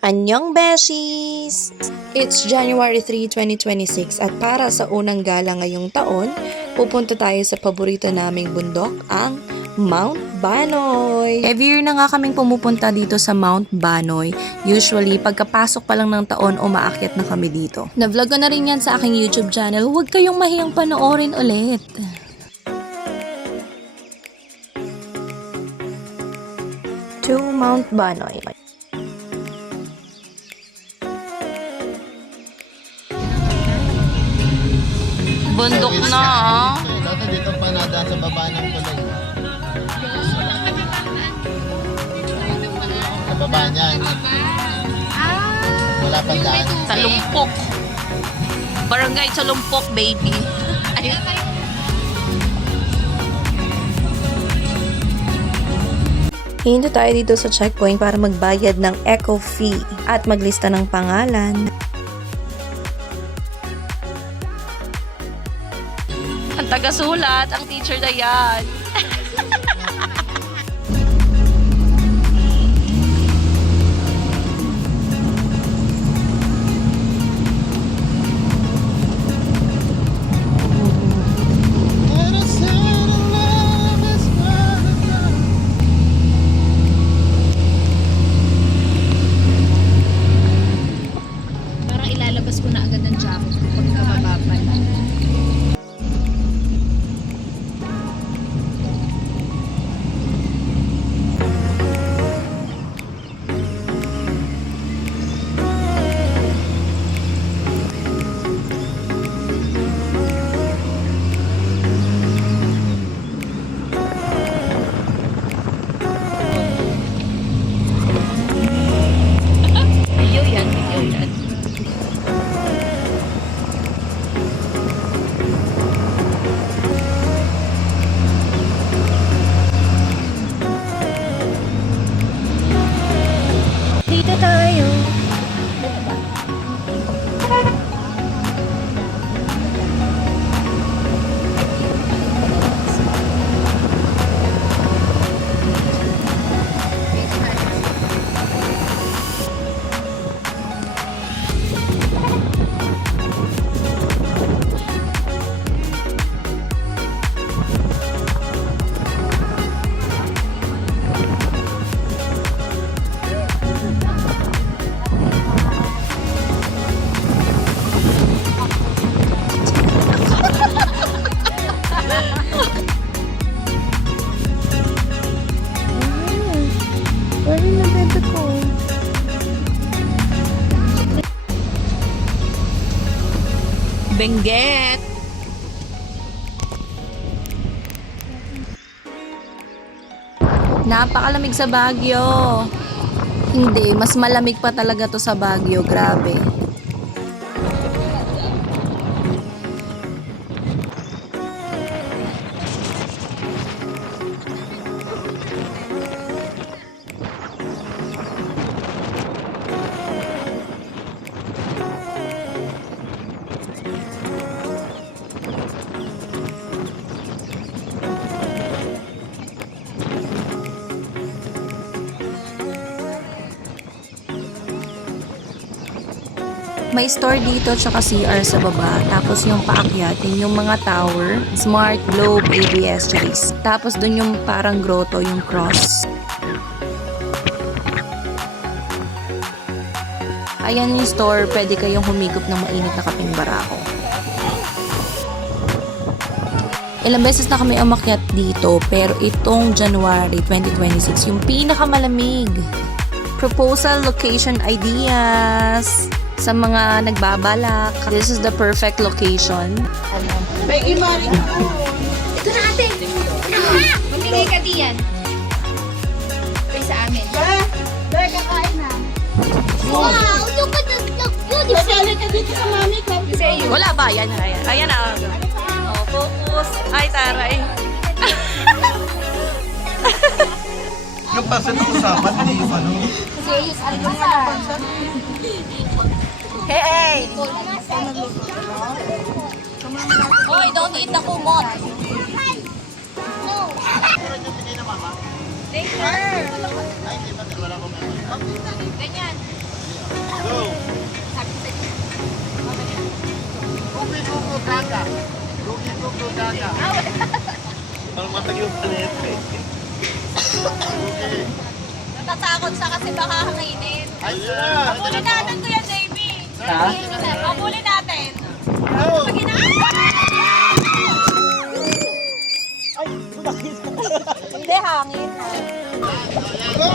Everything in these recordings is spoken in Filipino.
Anyong Beshies! It's January 3, 2026 at para sa unang gala ngayong taon, pupunta tayo sa paborito naming bundok, ang Mount Banoy. Every year na nga kaming pumupunta dito sa Mount Banoy. Usually, pagkapasok pa lang ng taon, umaakyat na kami dito. Na-vlog ko na rin yan sa aking YouTube channel. Huwag kayong mahiyang panoorin ulit. To Mount Banoy. Bundok na ah. Dati dito pa nadaan sa baba ng tulay. Sa baba niyan. Wala pang daan. Sa Lumpok. Barangay sa Lumpok, baby. Hinto tayo dito sa checkpoint para magbayad ng eco fee at maglista ng pangalan. Ang taga-sulat, ang teacher na yan. Parang ilalabas ko na agad ang jacket ko pagkababa pa. Video yan, video yan. Dito tayo. Wala na bebe ko. Benguet. Napakalamig sa Baguio. Hindi, mas malamig pa talaga to sa Baguio, grabe. May store dito tsaka CR sa baba. Tapos yung paakyat, yung mga tower, Smart, Globe, ABS, Chase. Tapos dun yung parang grotto, yung cross. Ayan yung store, pwede kayong humigop ng mainit na kaping barako. Ilang beses na kami umakyat dito, pero itong January 2026, yung pinakamalamig. Proposal, location, ideas. Sa mga nagbabalak, this is the perfect location. Peggy Marie. Ito na ate! Mamigay ka diyan. Kaya sa amin. Kakain na. Wow! Yung ka Kasali ka dito sa mami ko. sa iyo. Wala ba? Ayan na. Ayan na. Oh, focus. Ay, taray. Yung pasan ng usapan, hindi yung ano. Sis, ano mo na? Hey! Hoy, don't eat the kumot. Later. Ganyan. Go! Gugi-gugo gaga. Gugi-gugo gaga. Parang matag yung palit eh. Gugi. Natatakot siya kasi baka hanginin. Ayun na! Pabulin natin, Kuya Jamie. Ha? Pabulin natin. Go! Pag ina... Hindi, hangin. Go!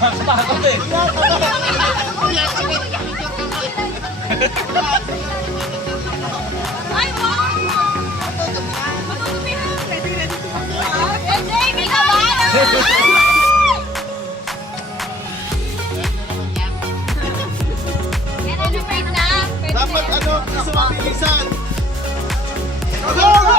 Takot eh. Ay, wow! Matutupihan. Kuya Jamie, kabahan! Yan ang wait na. Dapat ano, gusto mabilisan. Go! Go!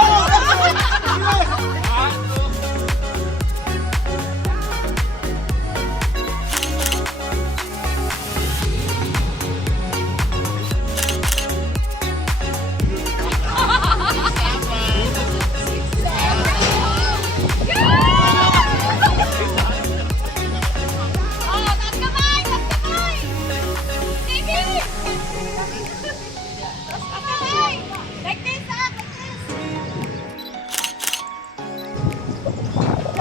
Oh, taas kamay! Taas kamay! Jamie! Taas kamay! Like this, ah!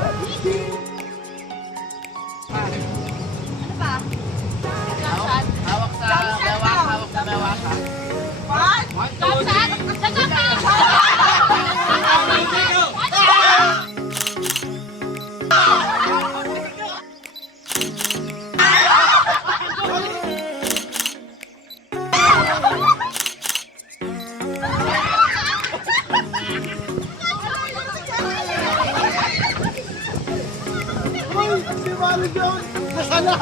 Like this! Ano pa? Hawak sa bewak, hawak sa bewak ha. What? Jump shot? Jump shot! Uy! Si Mari Jones! Nasala!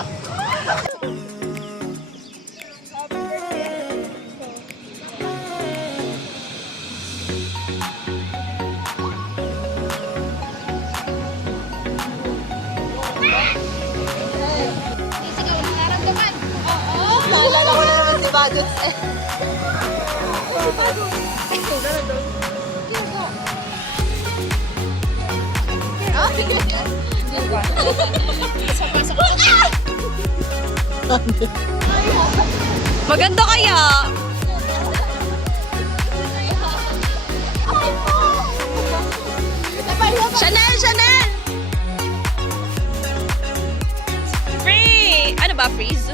Sisigaw, nararamdaman. Oo. Naalala ko na naman si Bagots eh. Maganda kaya? Chanel! Chanel! Free! Ano ba, freeze?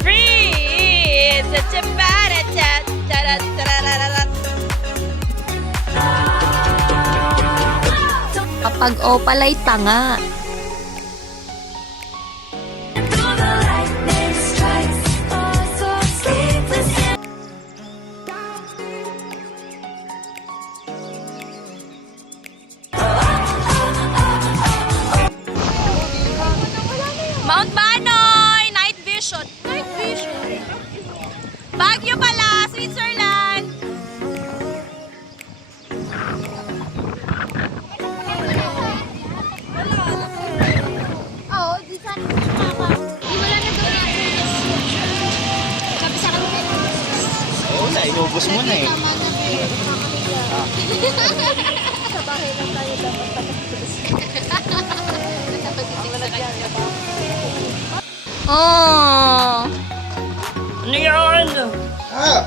Freeze! Kapag opalay tanga. Mount Banoy! Night vision! Night vision! Baguio pala! Switzerland! Oo, di saan mama. Di wala na daw yan. Sabi sa akin, Oo na, inubos mo na eh. tama na sa bahay lang tayo dapat patapos. Oh! Ano yan? Ah!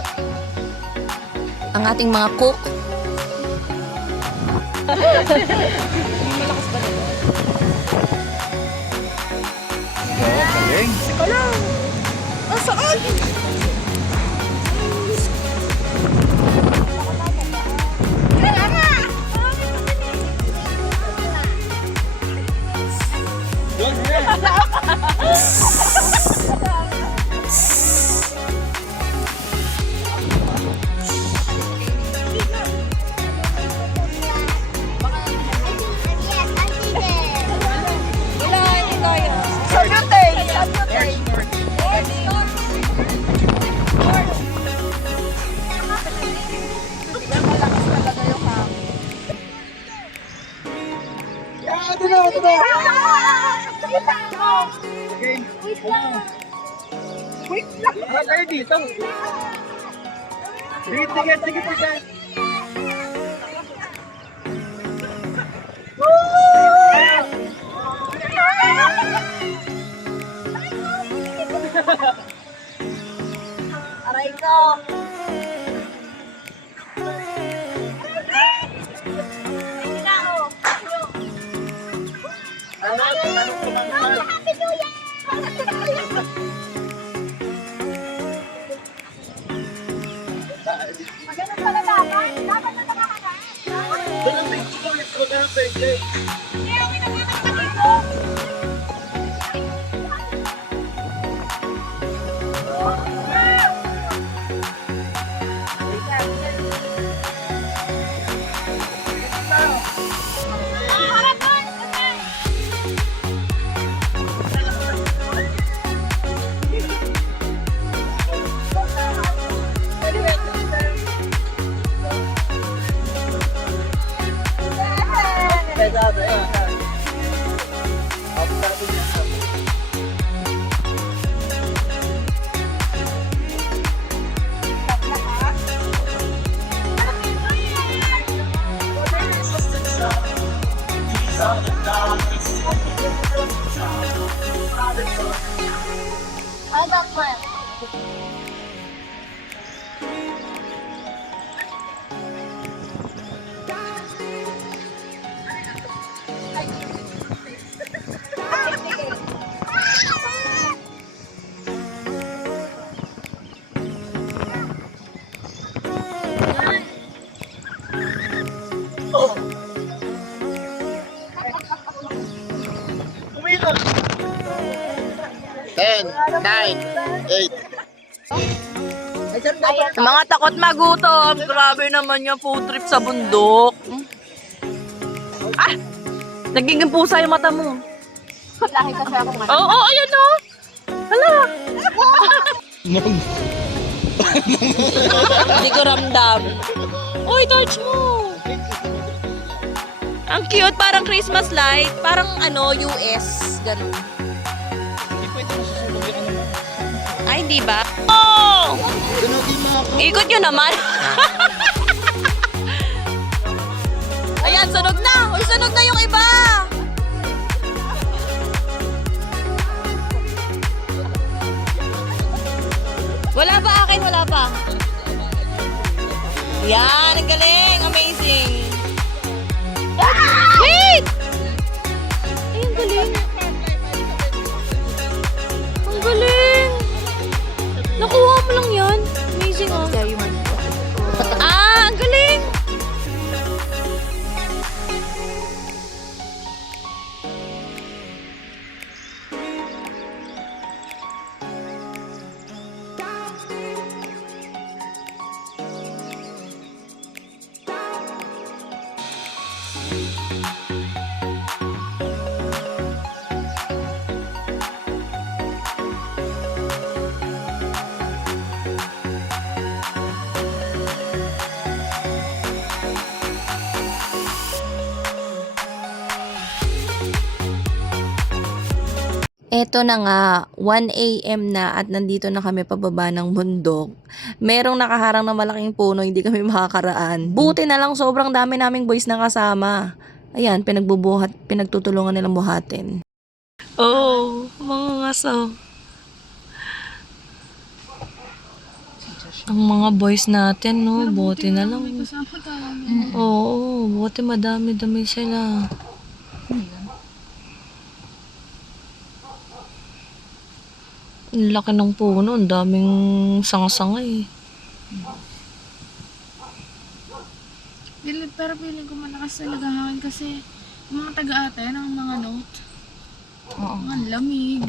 Ang ating mga cook. Galing. Kayo dito. Sige, present. Happy New Year! Ganun pala dapat. Dapat na nakaharap. Hindi, okay na muna dito. Harapan! Ay, dapat. Mga takot magutom. Grabe naman yung food trip sa bundok. Ah! Nagiging pusa yung mata mo. Lahi kasi ako nga. Oo, ayan o. Hala. Hindi ko ramdam. Uy, torch mo. Ang cute, parang Christmas light. Parang ano, US. Ganun. Ay, hindi ba? Oh! Ikot nyo naman. Ayan, sunog na. Uy, sunog na yung iba. Wala pa akin, wala pa. Yan, ang galing. Amazing. Wait! Ay, ang galing. Ang galing. Nakuha mo lang yan. Amazing, oh. Ah, ang galing. Eto na nga, 1 AM na at nandito na kami pababa ng bundok. Merong nakaharang na malaking puno, hindi kami makakaraan. Buti na lang sobrang dami naming boys na kasama. Ayan, pinagtutulungan nilang buhatin. Oh, mga ngaso. Ang mga boys natin, no, buti na lang. Oo, buti madami-dami sila. Ang laki ng puno, ang daming sanga-sanga eh. Pero feeling ko malakas talaga hangin kasi yung mga taga-ate, ang mga note. Oo. Mga lamig.